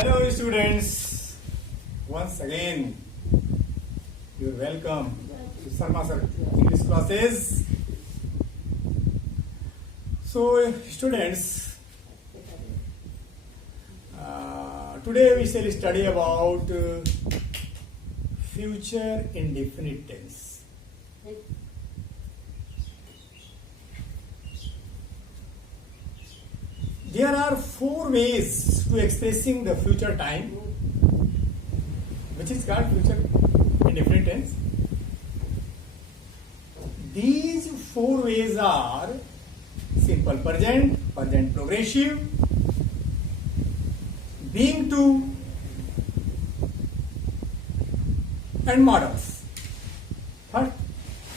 Hello students, once again you're welcome to Sarma Sir English classes. So students, today we shall study about future indefinite tense. There are four ways to expressing the future time, which is called future indefinite tense. These four ways are simple present, present progressive, being to, and models. First,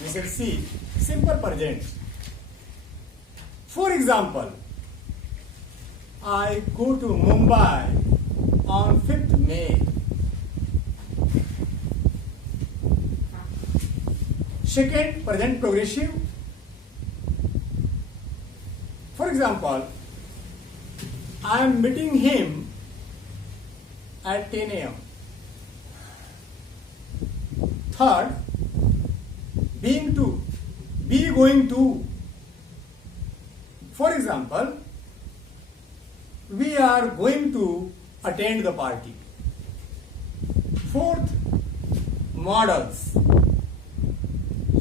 we shall see simple present. For example, I go to Mumbai on 5th May. Second, present progressive. For example, I am meeting him at 10 a.m. Third, being to, be going to. For example, we are going to attend the party. Fourth, models,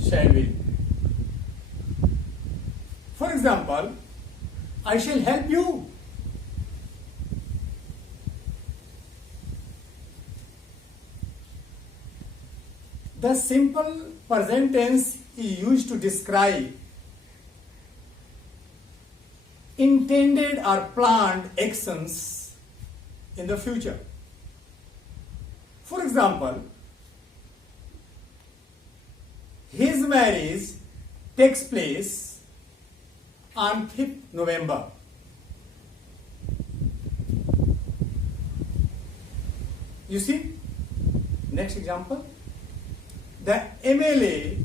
shall will. For example, I shall help you. The simple present tense is used to describe intended or planned actions in the future. For example, his marriage takes place on 5th November. You see? Next example. The MLA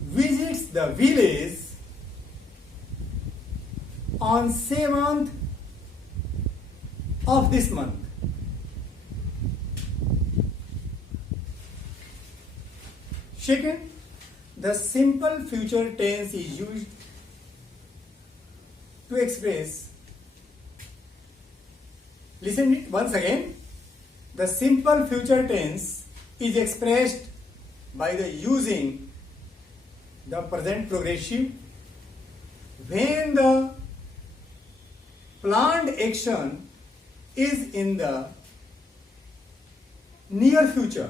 visits the village on 7th of this month. Second, the simple future tense is used to express, listen it once again, the simple future tense is expressed by the using the present progressive when the planned action is in the near future.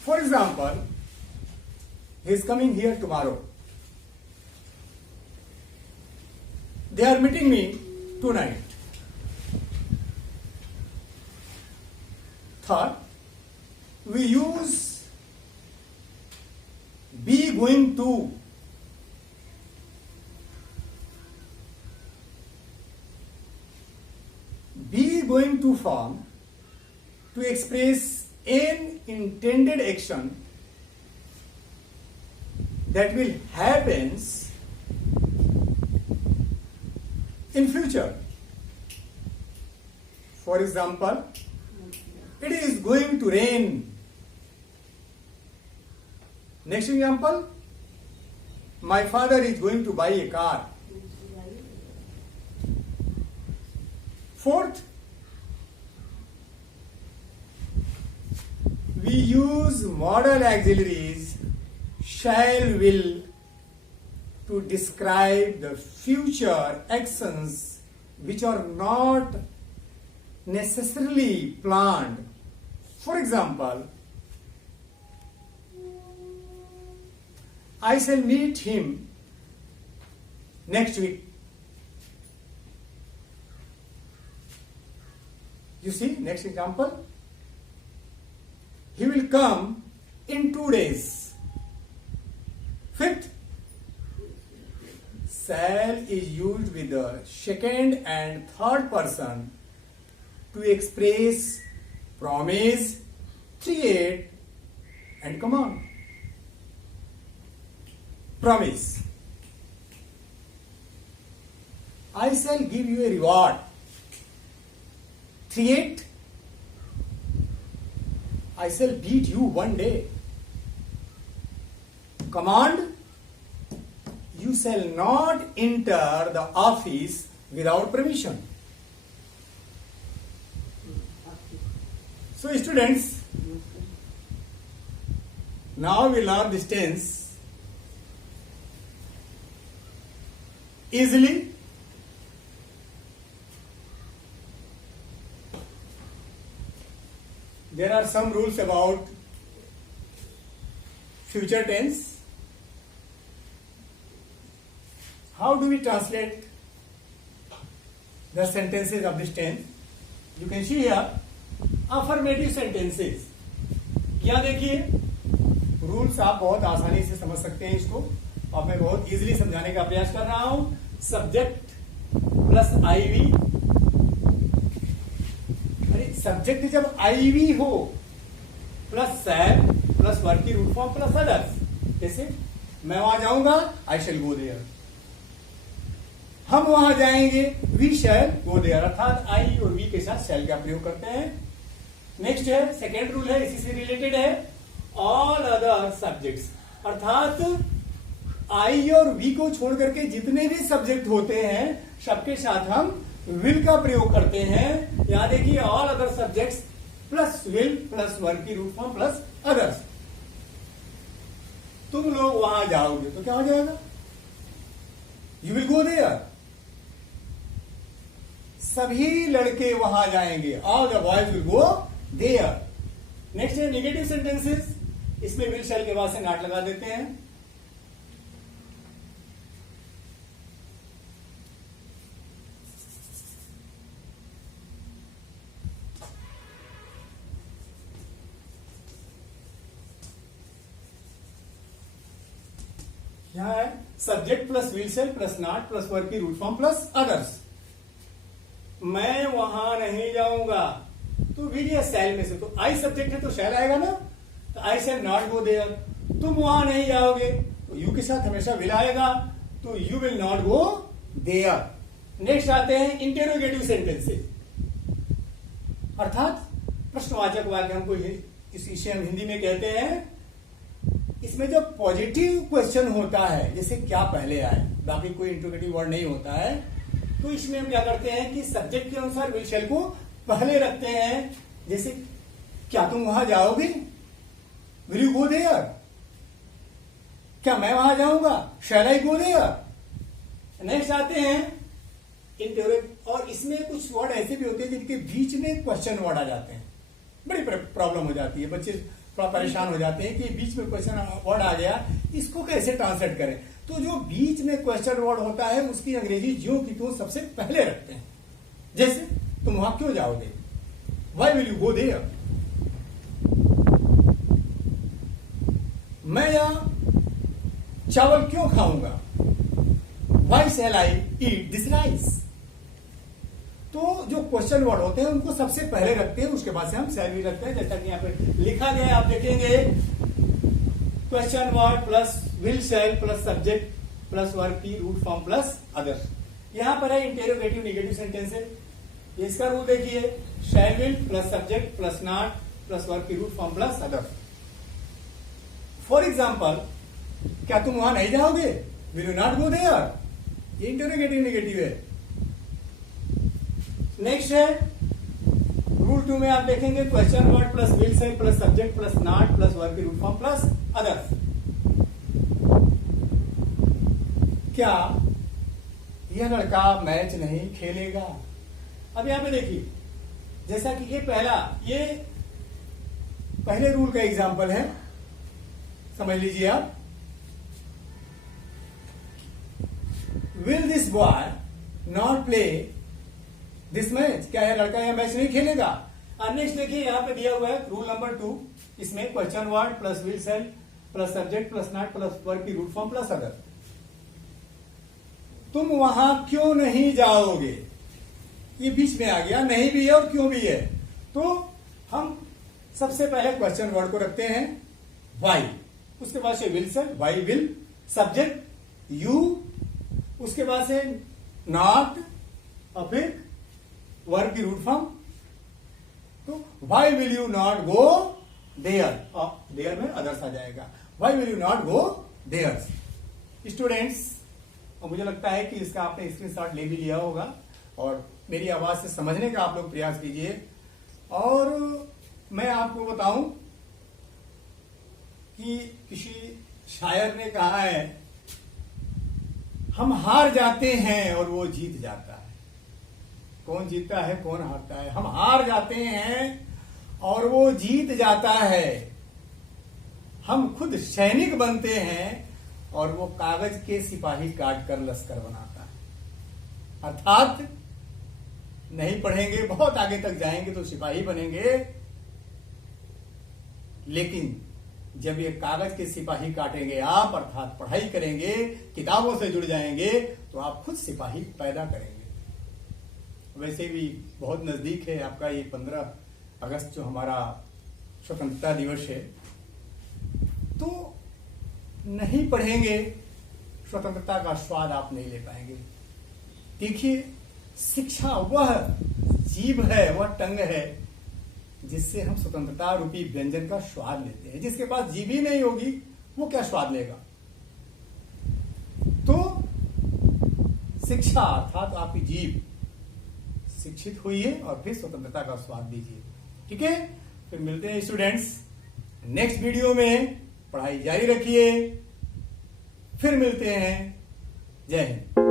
For example, he is coming here tomorrow. They are meeting me tonight. Third, we use be going to. Be going to form to express an intended action that will happens in future. For example, it is going to rain. Next example, my father is going to buy a car. Fourth, we use modal auxiliaries shall will to describe the future actions which are not necessarily planned. For example, I shall meet him next week. You see, next example. He will come in 2 days. Fifth, shall is used with the second and third person to express promise, create, and command. Promise. I shall give you a reward. Threat, I shall beat you one day. Command, you shall not enter the office without permission. So students, now we learn this tense easily. There are some rules about future tense. How do we translate the sentences of this tense? You can see here affirmative sentences. क्या देखिए, rules आप बहुत आसानी से समझ सकते हैं इसको, और मैं बहुत इजीली समझाने का प्रयास कर रहा हूं. Subject plus I we. अरे सब्जेक्ट जब आईवी हो प्लस शैल प्लस वर्ब की रूट फॉर्म प्लस अदर्स. जैसे मैं वहां जाऊंगा, आई शैल गो देयर. हम वहां जाएंगे, वी शैल गो देयर. अर्थात आई और वी के साथ शैल का प्रयोग करते हैं. नेक्स्ट है सेकेंड रूल है, इसी से रिलेटेड है, ऑल अदर सब्जेक्ट्स. अर्थात आई और वी को छोड़ करके जितने भी सब्जेक्ट होते हैं सबके साथ हम विल का प्रयोग करते हैं. यहां देखिए all other subjects plus will plus verb की रूट फॉर्म प्लस अदर्स. तुम लोग वहां जाओगे तो क्या हो जाएगा? You will go there. सभी लड़के वहां जाएंगे, all the boys will go there. Next है नेगेटिव सेंटेंसेस. इसमें विल शैल के बाद से नॉट लगा देते हैं. यहां है subject plus will shall plus not plus verb की रूट फॉर्म प्लस अदर्स. मैं वहां नहीं जाऊंगा तो विल या शैल में से, तो आई सब्जेक्ट है तो शैल आएगा ना, तो आई शैल नॉट गो देयर. तुम वहां नहीं जाओगे तो यू के साथ हमेशा विल आएगा, तो you will not go there. Next आते हैं इंटेरोगेटिव सेंटेंसेस. अर्थात प्रश्नवाचक वाक्य हमको इसे हम हिंदी में कहते हैं. इसमें जो पॉजिटिव क्वेश्चन होता है, जैसे क्या पहले आए, बाकी कोई इंट्रोगेटिव वर्ड नहीं होता है, तो इसमें हम क्या करते हैं कि सब्जेक्ट के अनुसार विल शैल को पहले रखते हैं. जैसे क्या तुम वहां जाओगे, विल यू गो देयर. क्या मैं वहां जाऊंगा, शैल आई गो देयर. नेक्स्ट आते हैं इंटेरोगेटिव, और इसमें कुछ वर्ड ऐसे भी होते हैं जिनके बीच में क्वेश्चन वर्ड आ जाते हैं. बड़ी प्रॉब्लम हो जाती है, बच्चे थोड़ा परेशान हो जाते हैं कि बीच में क्वेश्चन वर्ड आ गया, इसको कैसे ट्रांसलेट करें. तो जो बीच में क्वेश्चन वर्ड होता है उसकी अंग्रेजी ज्यों की त्यों सबसे पहले रखते हैं. जैसे तुम वहां क्यों जाओगे, why will you go there. मैं यहां चावल क्यों खाऊंगा, why shall I eat this rice. तो जो क्वेश्चन वर्ड होते हैं उनको सबसे पहले रखते हैं, उसके बाद से हम शैल भी रखते हैं. जैसा कि यहां पे लिखा गया है, आप देखेंगे question word plus will shall plus subject plus verb की रूट फॉर्म प्लस अदर. यहां पर है इंटेरोगेटिव नेगेटिव सेंटेंस है. इसका रूल देखिए, shall will plus subject plus not plus verb की root form plus other. For example, क्या तुम वहां नहीं जाओगे, will you not go there. ये इंटेरोगेटिव नेगेटिव है. नेक्स्ट है रूल 2 में आप देखेंगे question word plus will shall plus subject plus not plus verb की रूट फॉर्म प्लस अदर्स. क्या यह लड़का मैच नहीं खेलेगा. अब यहां पे देखिए, जैसा कि ये पहले रूल का एग्जांपल है, समझ लीजिए आप. Will this boy not play this match. क्या यह लड़का यह मैच नहीं खेलेगा. और नेक्स्ट देखिए, यहां पे दिया हुआ है रूल नंबर 2. इसमें question word plus will shall plus subject plus not plus verb की रूट फॉर्म प्लस अदर. तुम वहां क्यों नहीं जाओगे, ये बीच में आ गया, नहीं भी है और क्यों भी है. तो हम सबसे पहले क्वेश्चन वर्ड को रखते हैं वाई, उसके बाद से will shall, why will, subject you, उसके बाद से नॉट और फिर वर्ब की रूट फॉर्म, तो why will you not go there, और देयर में अदर्स आ जाएगा, why will you not go there's. Students, और मुझे लगता है कि इसका आपने स्क्रीनशॉट ले भी लिया होगा और मेरी आवाज से समझने का आप लोग प्रयास कीजिए। और मैं आपको बताऊं कि किसी शायर ने कहा है, हम हार जाते हैं और वो जीत जाता है। कौन जीतता है कौन हारता है? हम हार जाते हैं और वो जीत जाता है। हम खुद सैनिक बनते हैं और वो कागज के सिपाही काट कर लश्कर बनाता है। अर्थात नहीं पढ़ेंगे, बहुत आगे तक जाएंगे तो सिपाही बनेंगे, लेकिन जब ये कागज के सिपाही काटेंगे आप, अर्थात पढ़ाई करेंगे, किताबों से जुड़ जाएंगे, तो आप खुद सिपाही पैदा करेंगे। वैसे भी बहुत नजदीक है आपका ये 15 अगस्त जो हमारा स्वतंत्रता दिवस है, तो नहीं पढ़ेंगे, स्वतंत्रता का स्वाद आप नहीं ले पाएंगे। देखिए, शिक्षा वह जीभ है, वह टंग है जिससे हम स्वतंत्रता रूपी व्यंजन का स्वाद लेते हैं। जिसके पास जीभ ही नहीं होगी वो क्या स्वाद लेगा? तो शिक्षा अर्थात आपकी जीभ शिक्षित हुई है और फिर स्वतंत्रता का स्वाद लीजिए। ठीक है, फिर मिलते हैं स्टूडेंट्स नेक्स्ट वीडियो में। पढ़ाई जारी रखिए, फिर मिलते हैं। जय हिंद।